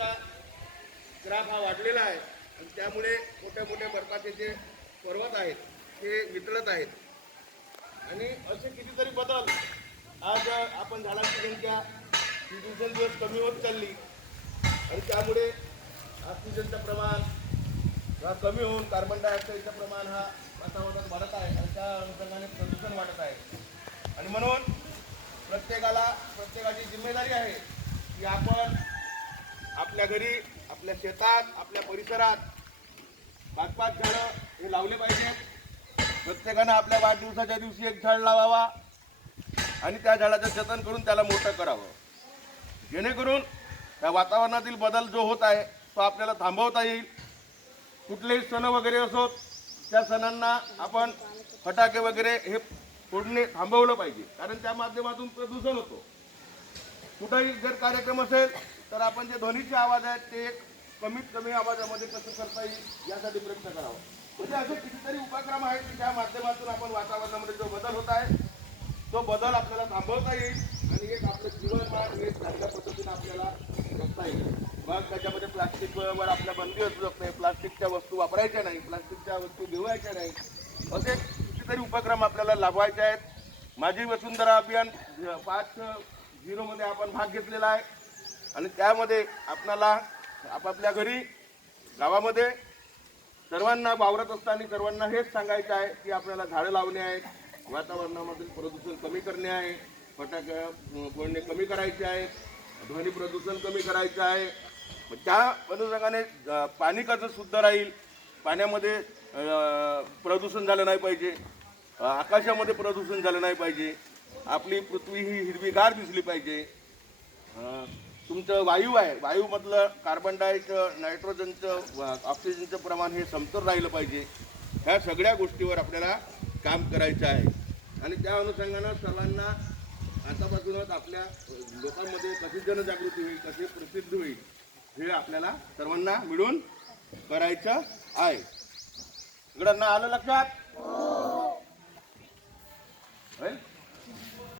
सुद्धा ग्राफ हा वाढलेला आहे आणि त्यामुळे मोठ्या मोठ्या बर्फाचे जे पर्वत आहेत ते वितळत आहेत. आणि असे कितीतरी बदल आज आपण झाडांची संख्या दिवसेंदिवस कमी होत चालली. आणि त्यामुळे ऑक्सिजनचं प्रमाण हा कमी होऊन कार्बन डायऑक्साईडचं प्रमाण हा वातावरणात वाढत आहे आणि त्या अनुषंगाने प्रदूषण वाढत आहे. आणि म्हणून प्रत्येकाला प्रत्येकाची जिम्मेदारी आहे की आपण आपल्या घरी आपल्या शेतात आपल्या परिसरात पाच पाच झाडं हे लावले पाहिजे. प्रत्येकानं आपल्या वाढदिवसाच्या दिवशी एक झाड लावावा आणि त्या झाडाचं जतन करून त्याला मोठं करावं. जेणेकरून त्या वातावरणातील बदल जो होत आहे तो आपल्याला थांबवता येईल. कुठलेही सण वगैरे असोत त्या सणांना आपण फटाके वगैरे हे फोडणे थांबवलं पाहिजे. कारण त्या माध्यमातून प्रदूषण होतो. कुठंही जर कार्यक्रम असेल तर आपण जे ध्वनीचे आवाज आहेत ते एक कमीत कमी आवाजामध्ये कसं करता येईल यासाठी प्रयत्न करावा. म्हणजे असे कितीतरी उपक्रम आहेत की त्या माध्यमातून आपण वातावरणामध्ये जो बदल होत आहे तो बदल आपल्याला थांबवता येईल आणि एक आपलं जीवनमान हे चांगल्या पद्धतीने आपल्याला जगता येईल. मग त्याच्यामध्ये प्लास्टिकवर आपल्या बंदी असू शकते प्लास्टिकच्या वस्तू वापरायच्या नाही प्लास्टिकच्या वस्तू घेवायच्या नाही असे कितीतरी उपक्रम आपल्याला लाभवायचे आहेत. माझी वसुंधरा अभियान पाच झिरोमध्ये आपण भाग घेतलेला आहे. आणि त्यामध्ये आपणाला आपापल्या घरी गावामध्ये सर्वांना वावरत असताना सर्वांना हेच सांगायचं आहे की आपल्याला झाडं लावणे आहेत वातावरणामधील प्रदूषण कमी करणे आहे फटाक्या फोडणे कमी करायचे आहे ध्वनी प्रदूषण कमी करायचं आहे. मग त्या अनुषंगाने पाणी कसं शुद्ध राहील? पाण्यामध्ये प्रदूषण झालं नाही पाहिजे. आकाशामध्ये प्रदूषण झालं नाही पाहिजे. आपली पृथ्वी ही हिरवीगार दिसली पाहिजे. तुमचं वायू आहे. वायूमधलं कार्बन डायचं नायट्रोजनचं व ऑक्सिजनचं प्रमाण हे समतोल राहिलं पाहिजे. ह्या सगळ्या गोष्टीवर आपल्याला काम करायचं आहे. आणि त्या अनुषंगानं सर्वांना आतापासूनच आपल्या लोकांमध्ये कशी जनजागृती होईल कशी प्रसिद्ध होईल हे आपल्याला सर्वांना मिळून करायचं आहे. सगळ्यांना आलं लक्षात? होईल?